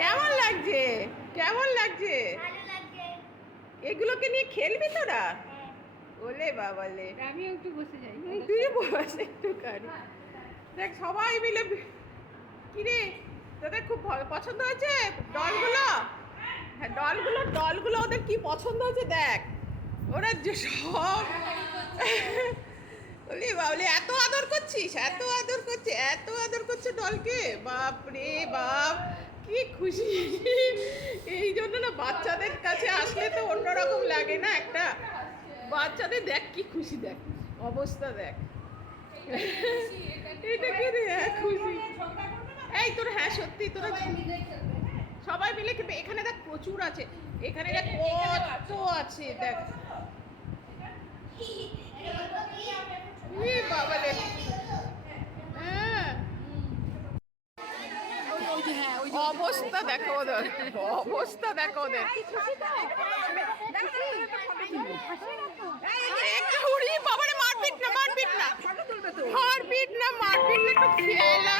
কেমন লাগছে? কেমন লাগছে? এগুলোকে নিয়ে খেলবি তোরা? ওলে বাবালে, আমিও একটু বসে যাই। তুই বস একটুখানি। দেখ সবাই মিলে কিরে, তোদের খুব পছন্দ হয়েছে ডলগুলো? হ্যাঁ, ডলগুলো ওদের কি পছন্দ হয়েছে দেখ। ওরা যে সব বলি বাবলি, এত আদর করছিস, এত আদর করছে, এত আদর করছে ডলকে। বাপ রে বাপ, কি খুশি। এই জন্য না বাচ্চাদের কাছে আসলে তো অন্যরকম লাগে না একটা। বাচ্চাদের দেখ কি খুশি, দেখ অবস্থা দেখ। এটা কি রে, খুশি। এই তোর, হ্যাঁ সত্যি তোরা সবাই মিলে খেবে। এখানে দেখ প্রচুর আছে, এখানে দেখ কত আছে দেখ। বাবালে, হ্যাঁ অবস্থা দেখো ওদের, অবস্থা দেখো ওদের। বাবারে মারপিট না, মারপিট না, মারপিট না, মারপিট না, একটু খেলা।